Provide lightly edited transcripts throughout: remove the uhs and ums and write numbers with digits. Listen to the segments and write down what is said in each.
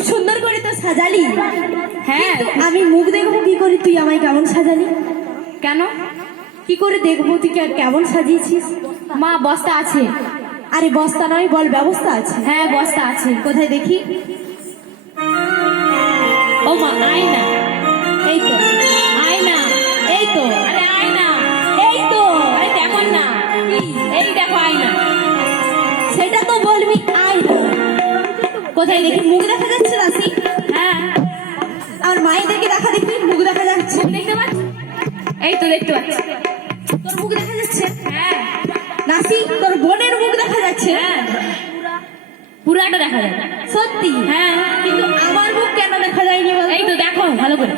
খুব সুন্দর করে তো সাজালি। হ্যাঁ, আমি মুখ দেখবো কি করে তুই আমায় কেমন সাজালি? কেন? কি করে দেখবো তুই কেমন সাজিয়েছিস? মা বস্তা আছে। আরে বস্তা নয়, বল ব্যবস্থা আছে। হ্যাঁ বস্তা আছে। কোথায় দেখি? ও মা আয়না। এই তো, আয়না। এই তো, আরে আয়না। এই তো। আরে দেখো না, এই দেখো আয়না। সেটা তো বলবি আয়না। কোথায় দেখি? মুখ দেখা যাচ্ছে দাসি? হ্যাঁ, আমার মায়েদেরকে দেখা দেখি, মুখ দেখা যাচ্ছে। দেখতে পাচ্ছ? এই তো দেখতে পাচ্ছি। তোর মুখ দেখা যাচ্ছে? হ্যাঁ দাসি, তোর বোনের মুখ দেখা যাচ্ছে? হ্যাঁ, পুরাটা দেখা যায়। সত্যি? হ্যাঁ, কিন্তু আমার মুখ কেন দেখা যায়নি বল? এই তো দেখো ভালো করে।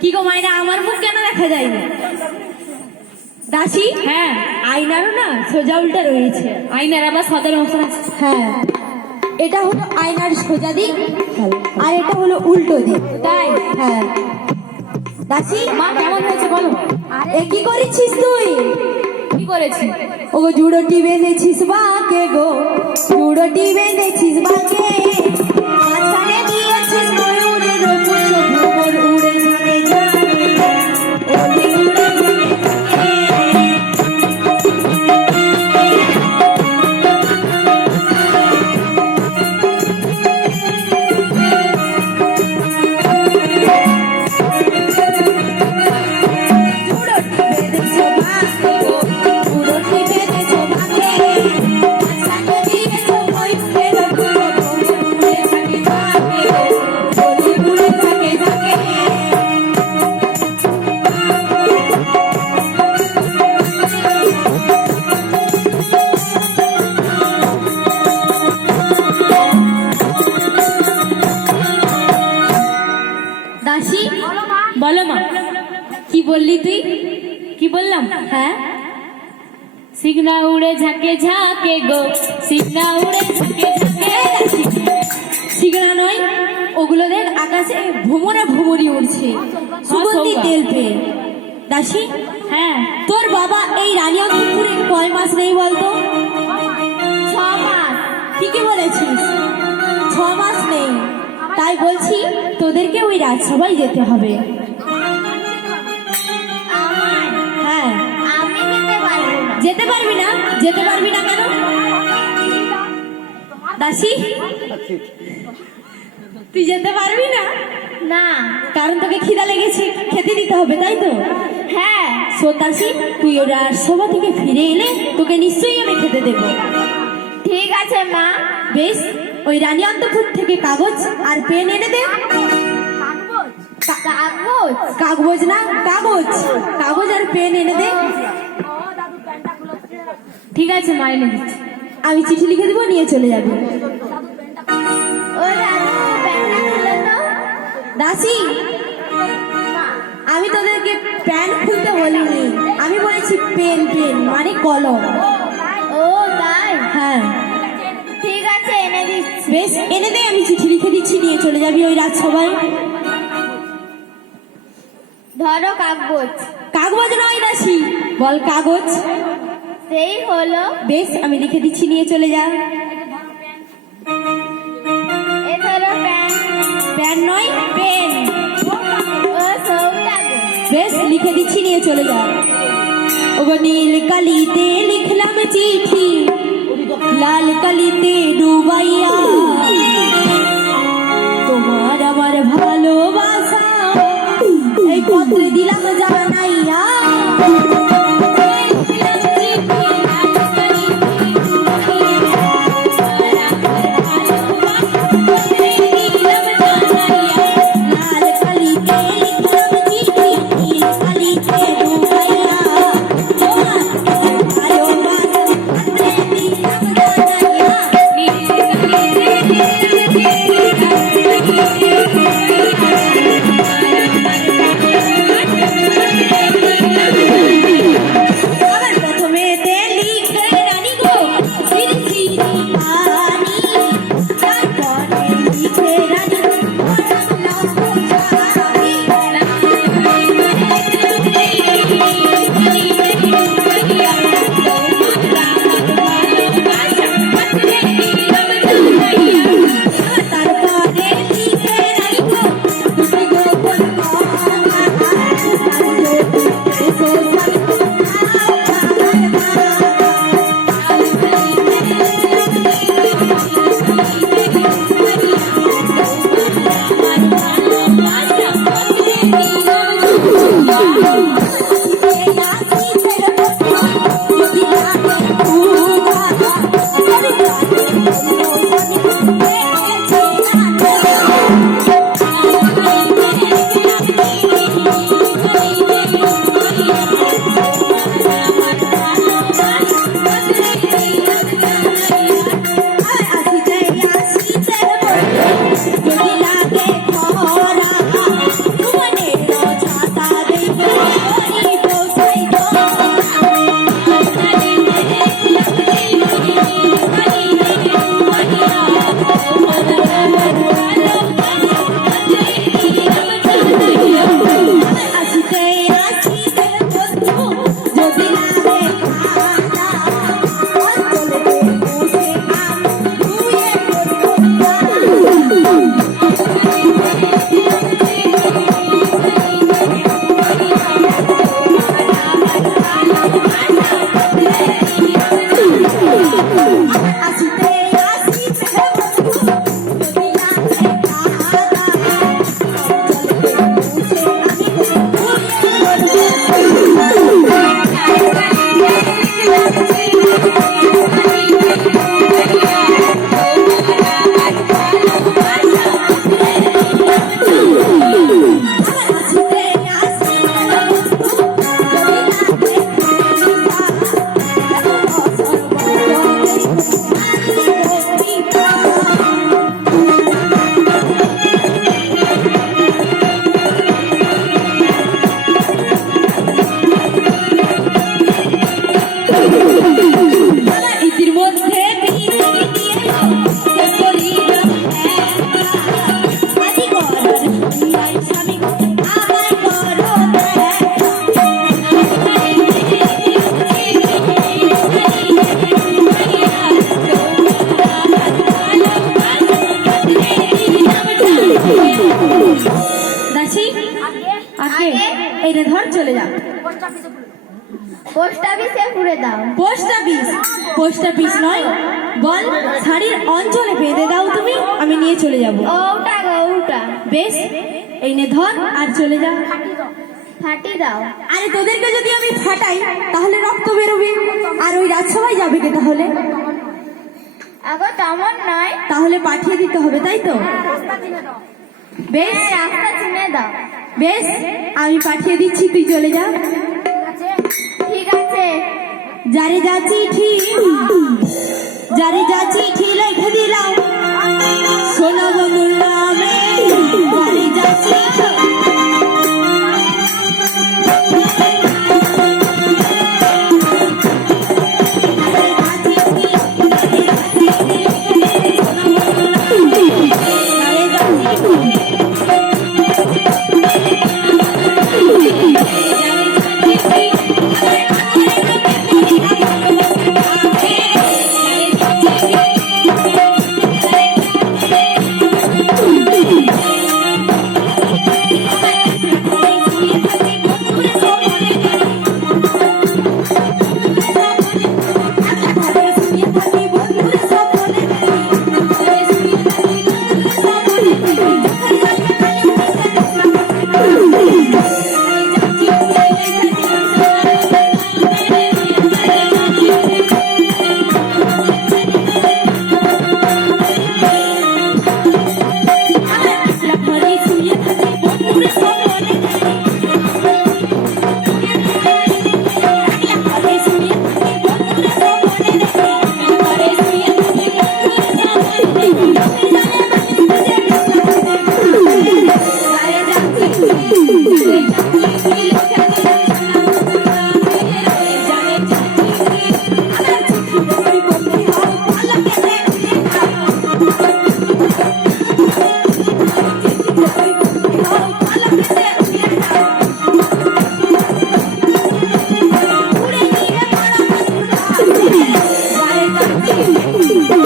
কি গো মাইনা, আমার মুখ কেন দেখা যায়নি? দাসি, হ্যাঁ, আয়নারও না সোজা উল্টা রয়েছে। আয়নার আবার সদর অপশন আছে। হ্যাঁ, এটা হলো আয়নার সোজা দিক আর এটা হলো উল্টো দিক। তাই? হ্যাঁ। দাসি, মা কেমন হয়েছে বলো? এ কি করেছিস তুই? কি করেছি? ও জুড়োটি বেঁধেছিস বাকে গো, জুড়োটি বেঁধেছিস বাকে, মাঝখানে দিয়েছিস ময়ূরের পুচ্ছ, ভ্রমর উড়ে ঝাঁকে ঝাঁকে, ওলি উড়ে ঝাঁকে দাসী, বলো মা। কি বললি তুই? কি বললাম? হ্যাঁ, সিগনা উড়ে ঝাঁকে ঝাঁকে গো, সিগনা উড়ে ঝাঁকে ঝাঁকে। সিগড়া নয়, ওগুলো দেখ আকাশে ভ্রমরা ভ্রমরি উড়ছে সুগন্ধি সৌগা। তেল পেয়ে। দাসী, হ্যাঁ, তোর বাবা এই রানিয়াপুরে কয় মাস নেই বলতো? 6 মাস। ঠিকই বলেছিস, 6 মাস নেই। তাই বলছি তোদেরকে ওই রাজসভায় যেতে হবে। হ্যাঁ, আমি যেতে পারবো না। যেতে পারবি না? যেতে পারবি না কেন? দাসী, তুই যেতে পারবি না? না। কারণ তোকে খিদা লেগেছে, খেতে দিতে হবে, তাই তো? হ্যাঁ, সন্ন্যাসী, তুই ওই রাজসভা থেকে ফিরে এলে তোকে নিশ্চয়ই আমি খেতে দেবো। ঠিক আছে মা। বেশ, ওই রানী অন্তপুর থেকে কাগজ আর পেন এনে দে। কাগজ? কাগজ না, কাগজ, কাগজ আর পেন এনে দে। ঠিক আছে মা, এনে দিচ্ছি। আমি চিঠি লিখে দেবো, নিয়ে চলে যাবি। ও দাদু, প্যান্টটা খুলে তো। দাসী, আমি তোদেরকে প্যান খুলতে বলিনি, আমি বলেছি পেন, পেন মানে কলম। ও তাই? হ্যাঁ, ঠিক আছে, এনে দিচ্ছি। বেশ এনে দে, আমি চিঠি লিখে দিচ্ছি, নিয়ে চলে যাবি ওই রাজসভায়। ধরো কাগজ। কাগজ নয় দাসী, বল কাগজ। সেই হলো। বেশ, আমি লিখে দিচ্ছি, নিয়ে চলে যা। এ ধরো প্যান। প্যান নয়, পেন। ও সব কাগজ। বেশ, লিখে দিচ্ছি, নিয়ে চলে যা। ওগো নীল কালিতে লিখলাম চিঠি, লাল কালিতে ডুবাইয়া, তোমার আমার ভালোবাসা এই পত্রে দিলাম জানাইয়া। চলে যা। পোস্ট অফিসে পুরে দাও। Post office? পোস্ট অফিস নয়, বল শাড়ির অঞ্চলে বেঁধে দাও তুমি, আমি নিয়ে চলে যাব। ওটা গো ওটা। বেশ, এই নে ধর আর চলে যা। ফাটি দাও। আরে তোদেরকে যদি আমি ফাটাই তাহলে রক্ত বেরোবে, আর ওই রাজসভায় যাবে কে তাহলে? আগো তেমন নয়। তাহলে পাঠিয়ে দিতে হবে, তাই তো? বেশ, রাস্তা চিনে দাও। বেশ, আমি পাঠিয়ে দিচ্ছি, তুই চলে যা। ঠিক আছে। যারে যা চিঠি, যারে যা চিঠি লিখে দিলাম সোনা বন্ধুর নামে, যারে যা চিঠি। Thank you.